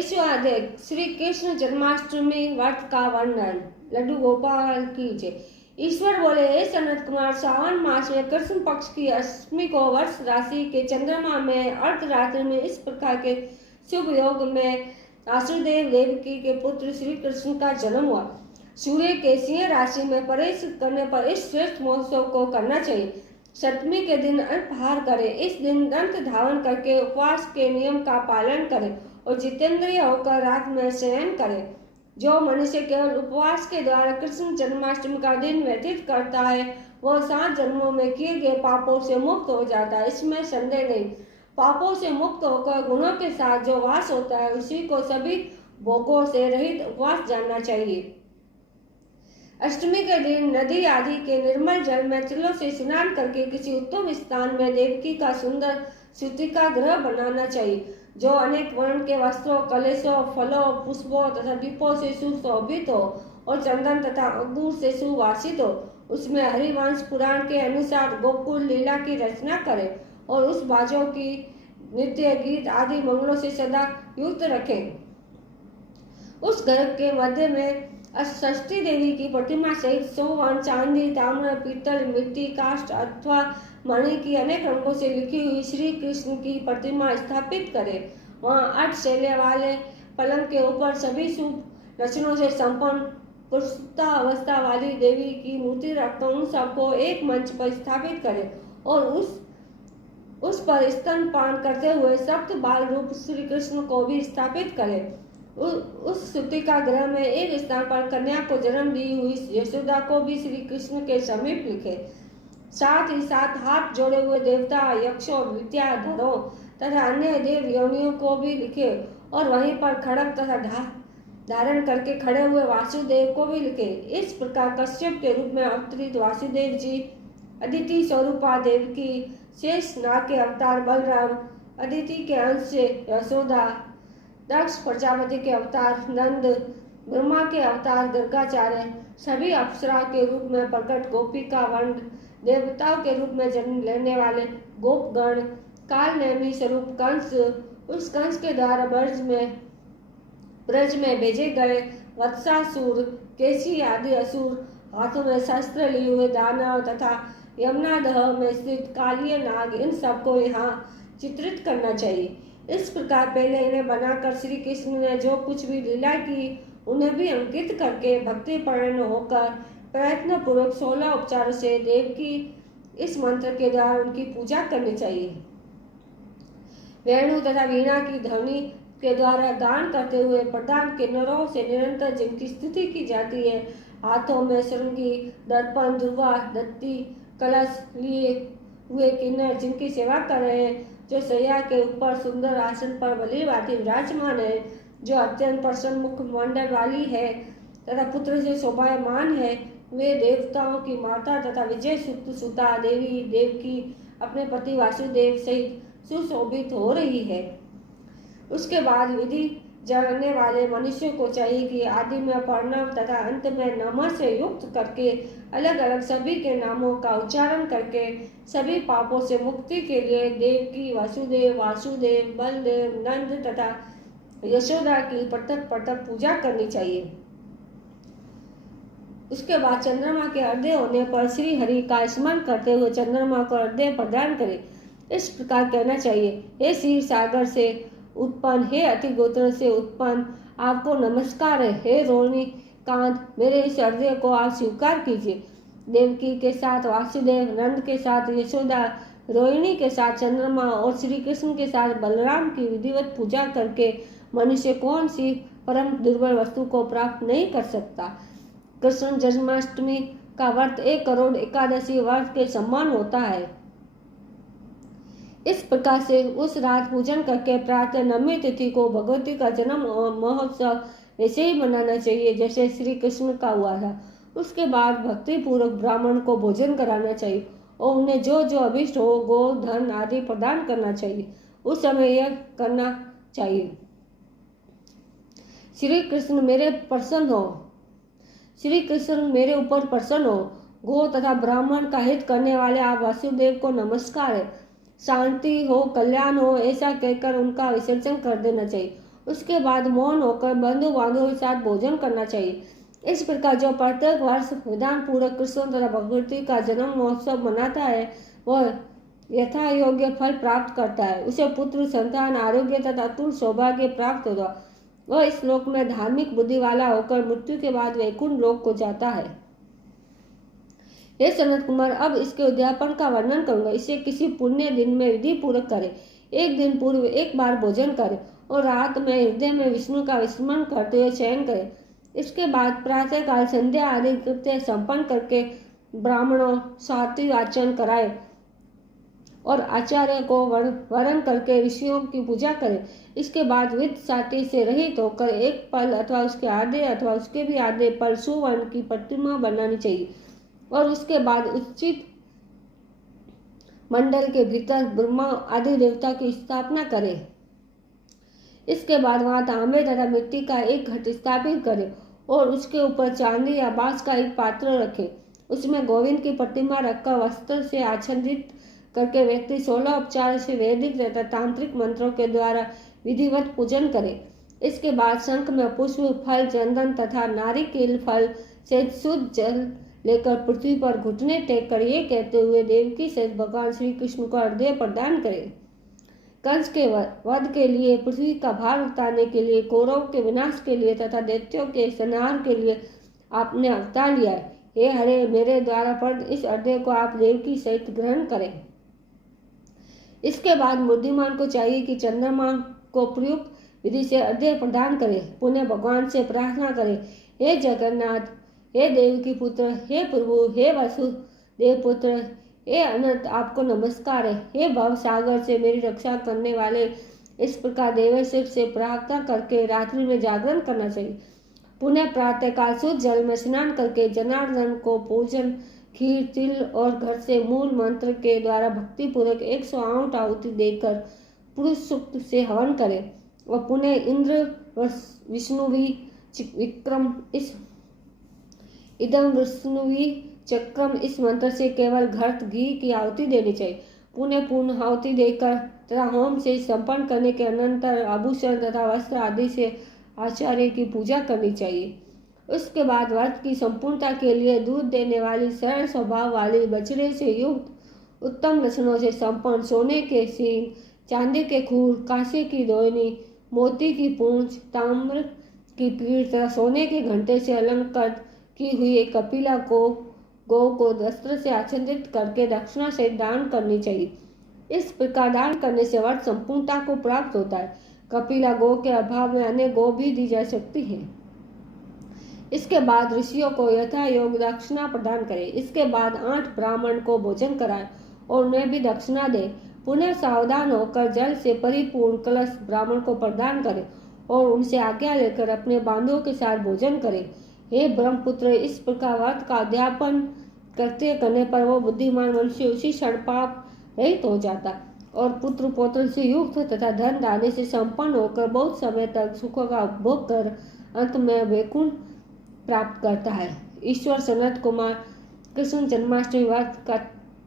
तेईसवां श्री कृष्ण जन्माष्टमी व्रत का वर्णन। लड्डू गोपाल की जय। ईश्वर बोले, हे सनत कुमार, सावन मास में कृष्ण पक्ष की अष्टमी को वर्ष राशि के चंद्रमा में अर्धरात्रि में इस प्रकार के शुभ योग में वासुदेव देवकी के पुत्र श्री कृष्ण का जन्म हुआ। सूर्य के सिंह राशि में प्रवेश करने पर इस श्रेष्ठ महोत्सव को करना चाहिए। सप्तमी के दिन अल्पाहार करें। इस दिन दंत धारण करके उपवास के नियम का पालन करें और जितेंद्रिय होकर रात में शयन करें। जो मनुष्य केवल उपवास के द्वारा कृष्ण जन्माष्टमी का दिन व्यतीत करता है, वह 7 जन्मों में किए गए पापों से मुक्त हो जाता है, इसमें संदेह नहीं। पापों से मुक्त होकर गुणों के साथ जो वास होता है, उसी को सभी भोगों से रहित उपवास जानना चाहिए। अष्टमी के दिन नदी आदि के निर्मल जल में तिलों से स्नान करके किसी उत्तम स्थान में देवकी का सुंदर सूतिका ग्रह बनाना चाहिए, जो अनेक वर्ण के वस्त्रों, कलशों, फलों, पुष्पों तथा दीपों से सुशोभित हो और चंदन तथा अंगूर से सुवासित हो। उसमें हरिवंश पुराण के अनुसार गोकुल लीला की रचना करें और उस बाजों की नृत्य, गीत आदि मंगलों से सदा युक्त रखें। उस घर के मध्य में षष्ठी देवी की प्रतिमा सहित स्वर्ण, चांदी, ताम्र, पीतल, मिट्टी, काष्ठ अथवा मणि की अनेक रंगों से लिखी हुई श्री कृष्ण की प्रतिमा स्थापित करें। वहाँ 8 शैले वाले पलंग के ऊपर सभी शुभ लक्षणों से संपन्न पुष्टावस्था वाली देवी की मूर्ति रखकर उन सबको एक मंच पर स्थापित करें और उस पर स्तनपान करते हुए सप्त बाल रूप श्री कृष्ण को भी स्थापित करें। उस सूतिका ग्रह में एक स्थान पर कन्या को जन्म दी हुई यशोदा को भी श्री कृष्ण के समीप लिखे। साथ ही साथ हाथ जोड़े हुए देवता, यक्षों, विद्याधरों तथा अन्य देव योनियों को भी लिखे और वहीं पर खड़ग तथा धारण करके खड़े हुए वासुदेव को भी लिखे। इस प्रकार कश्यप के रूप में अवतरित वासुदेव जी, अदिति स्वरूपा देवकी, शेष नाग के अवतार बलराम, अदिति के अंश से यशोदा, दक्ष प्रजापति के अवतार नंद, ब्रह्मा के अवतार गर्गाचार्य, सभी अप्सरा के रूप में प्रकट गोपिका वंड, देवताओं के रूप में जन्म लेने वाले गोपगण, काल नेमी स्वरूप कंस, उस कंस के द्वारा ब्रज में भेजे गए वत्सासुर, केशी आदि असुर, हाथों में शस्त्र लिए हुए दानव तथा यमुनादह में स्थित कालिय नाग, इन सबको यहाँ चित्रित करना चाहिए। इस प्रकार पहले इन्हें बनाकर श्री कृष्ण ने जो कुछ भी लीला की, उन्हें भी अंकित करके भक्तिपरायण होकर प्रयत्न पूर्वक 16 उपचारों से देव की इस मंत्र के द्वारा उनकी पूजा करनी चाहिए। वेणु तथा वीणा की ध्वनि के द्वारा गान करते हुए प्रधान किन्नरों से निरंतर जिनकी स्तुति की जाती है, हाथों में श्रृंगी, दर्पण, दुर्वा, दत्ती, कलश लिए हुए किन्नर जिनकी सेवा कर रहे हैं, जो सैया के ऊपर सुंदर आसन पर बलिभांति विराजमान है, जो अत्यंत प्रसन्न मुख मंडल वाली है तथा पुत्र से शोभायमान है, वे देवताओं की माता तथा विजय सुता देवी देवकी अपने पति वासुदेव सहित सुशोभित हो रही है। उसके बाद विधि जानने वाले मनुष्यों को चाहिए कि आदि में प्रणव तथा अंत में नमः से युक्त करके अलग अलग सभी के नामों का उच्चारण करके सभी पापों से मुक्ति के लिए देवकी, वासुदेव, बलदेव, नंद तथा यशोदा की पृथक पृथक पूजा करनी चाहिए। उसके बाद चंद्रमा के अर्धे होने पर श्री हरि का स्मरण करते हुए चंद्रमा को अर्धे प्रदान करें। इस प्रकार कहना चाहिए, हे क्षीर सागर से उत्पन्न, हे अति गोत्र से उत्पन्न, आपको नमस्कार है। हे रोहिणी कांत, मेरे इस अर्धे को आप स्वीकार कीजिए। देवकी के साथ वासुदेव, नंद के साथ यशोदा, रोहिणी के साथ चंद्रमा और श्री कृष्ण के साथ बलराम की विधिवत पूजा करके मनुष्य कौन सी परम दुर्बल वस्तु को प्राप्त नहीं कर सकता। कृष्ण जन्माष्टमी का व्रत 1 करोड़ एकादशी व्रत के समान होता है। इस प्रकार से उस रात पूजन करके प्रातः नवमी तिथि को भगवती का जन्म महोत्सव वैसे ही मनाना चाहिए जैसे श्री कृष्ण का हुआ था। उसके बाद भक्ति पूर्वक ब्राह्मण को भोजन कराना चाहिए और उन्हें जो जो अभिष्ट हो, गो, धन आदि प्रदान करना चाहिए। उस समय यह करना चाहिए, श्री कृष्ण मेरे ऊपर प्रसन्न हो। गो तथा ब्राह्मण का हित करने वाले आप वासुदेव को नमस्कार है। शांति हो, कल्याण हो, ऐसा कहकर उनका विसर्जन कर देना चाहिए उसके बाद मौन होकर बंधु बांधवों के साथ भोजन करना चाहिए। इस प्रकार जो प्रत्येक वर्ष विधान पूर्वक कृष्ण तथा भगवती का जन्म महोत्सव मनाता है वह यथा योग्य फल प्राप्त करता है। उसे पुत्र संतान आरोग्य तथा अतुल सौभाग्य प्राप्त होगा। वह इस लोक में धार्मिक बुद्धि वाला होकर मृत्यु के बाद वैकुंठ लोक को जाता है। हे सनत कुमार, अब इसके उद्यापन का वर्णन करूंगा। इसे किसी पुण्य दिन में विधि पूर्वक करे। एक दिन पूर्व एक बार भोजन करे और रात में हृदय में विष्णु का विस्मरण करते हुए शयन करे। इसके बाद प्रातः काल संध्या आदि कृत्य संपन्न करके ब्राह्मणों सात्विक आचरण कराए और आचार्य को वरण करके ऋषियों की पूजा करे। इसके बाद वित्त साथी से रहित होकर एक पल अथवा उसके आधे अथवा उसके भी आधे पल सुवर्ण की प्रतिमा बनानी चाहिए और उसके बाद उचित मंडल के भीतर ब्रह्मा आदि देवता की स्थापना करे। इसके बाद वहां तांबे तथा मिट्टी का एक घट स्थापित करे और उसके ऊपर चांदी या बांस का एक पात्र रखे। उसमें गोविंद की प्रतिमा रखकर वस्त्र से आच्छादित करके व्यक्ति 16 उपचार से वैदिक तथा तांत्रिक मंत्रों के द्वारा विधिवत पूजन करे। इसके बाद शंख में पुष्प फल चंदन तथा नारिकेल फल से शुद्ध जल लेकर पृथ्वी पर घुटने टेक कर ये कहते हुए देवकी से भगवान श्री कृष्ण को अर्घ्य प्रदान करे। कंस के वध के लिए, पृथ्वी का भार उतारने के लिए, कौरव के विनाश के लिए तथा दैत्यों के संहार के लिए आपने अवतार लिया है। हे हरे, मेरे द्वारा पर इस अर्घ्य को आप देवकी सहित ग्रहण करें। इसके बाद बुद्धिमान को चाहिए कि चंद्रमा को प्रयुक्त विधि से अर्घ्य प्रदान करे। पुनः भगवान से प्रार्थना करे, हे जगन्नाथ, हे देवकी पुत्र, हे प्रभु, हे वसुदेव पुत्र, हे अनंत, आपको नमस्कार है। हे भव सागर से मेरी रक्षा करने वाले, इस प्रकार देवशिव से प्रार्थना करके रात्रि में जागरण करना चाहिए। पुनः प्रातः काल शुद्ध जल में स्नान करके जनार्दन को भोजन, खीर, तिल और घर से मूल मंत्र के द्वारा भक्ति पूर्वक 108 आहुति देकर पुरुष सूक्त से हवन करे और पुनः इंद्र विष्णुवी विक्रम इदम विष्णुवी चक्रम इस मंत्र से केवल घृत घी की आहुति देनी चाहिए। पुनः पूर्ण आहुति देकर तथा होम से संपन्न करने के अनंतर आभूषण तथा वस्त्र आदि से आचार्य की पूजा करनी चाहिए। उसके बाद व्रत की संपूर्णता के लिए दूध देने वाली, सरल स्वभाव वाली, बछड़े से युक्त, उत्तम लक्षणों से संपन्न, सोने के सींग, चांदी के खूर, कांसे की दोयनी, मोती की पूंछ, ताम्र की पीठ तथा सोने के घंटे से अलंकृत की हुई एक कपिला गौ को वस्त्र से आच्छादित करके दक्षिणा से दान करनी चाहिए। इस प्रकार दान करने से व्रत संपूर्णता को प्राप्त होता है। कपिला गौ के अभाव में अन्य गौ भी दी जा सकती है। इसके बाद ऋषियों को यथा योग दक्षिणा प्रदान करें। इसके बाद 8 ब्राह्मण को भोजन कराए और उन्हें भी दक्षिणा दे। पुनः सावधान होकर जल से परिपूर्ण कलश ब्राह्मण को प्रदान करें और उनसे आज्ञा लेकर अपने बांधवों के साथ भोजन करें। हे ब्रह्मपुत्र, इस प्रकार व्रत का अध्यापन करने पर वो बुद्धिमान मनुष्य उसी क्षण पाप रहित हो जाता और पुत्र पौत्र से युक्त तथा धन दाने से संपन्न होकर बहुत समय तक सुखों का उपभोग कर अंत में वैकुंठ प्राप्त करता है। ईश्वर सनत कुमार कृष्ण जन्माष्टमी व्रत का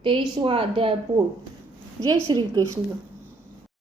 23वां अध्याय पूर्ण। जय श्री कृष्ण।